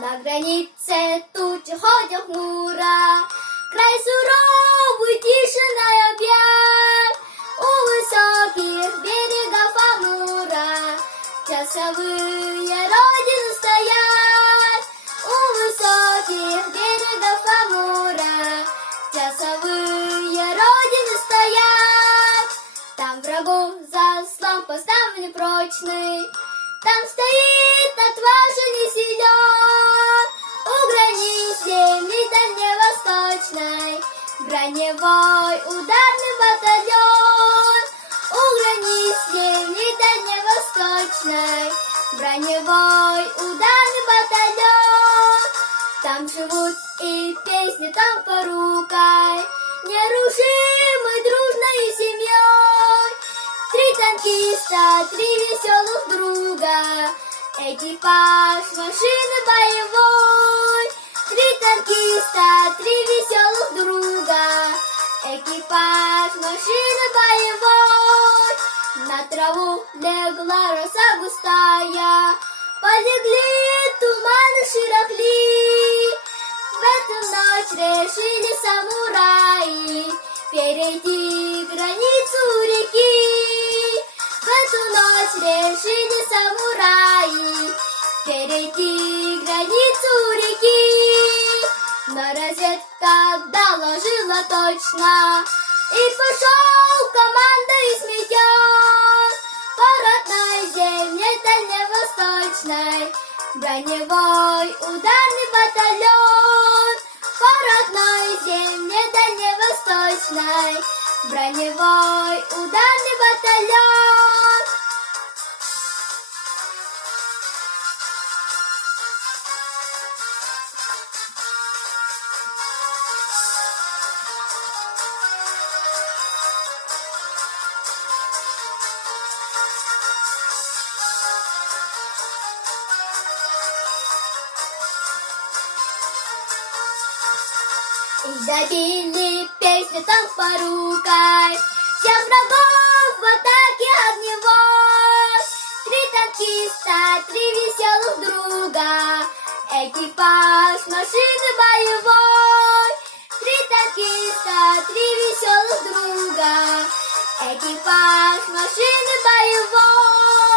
На границе тучи ходят хмуро, край суровый, тишина объят. У высоких берегов Амура часовые родины стоят. У высоких берегов Амура часовые родины стоят. Там врагов заслон поставлен прочный, там стоит отважный силен. У границ земли дальневосточной броневой ударный батальон. У границ земли дальневосточной броневой ударный батальон. Там живут и песни там порукой, нерушимой дружной семьей. Три танкиста, три веселых друга, экипаж машины боевой. Три танкиста, три веселых друга, экипаж машины боевой. На траву легла роса густая, полегли туманы широки. В эту ночь решили самураи перейти границу реки. В эту ночь решили самураи перейти границу реки. Но разведка доложила точно, и пошел командой сметен по родной земле дальневосточной броневой ударный батальон. По родной земле дальневосточной броневой ударный батальон. И забили песни там порукой, всех врагов в атаке огневой. Три танкиста, три веселых друга, экипаж машины боевой. Три танкиста, три веселых друга, экипаж машины боевой.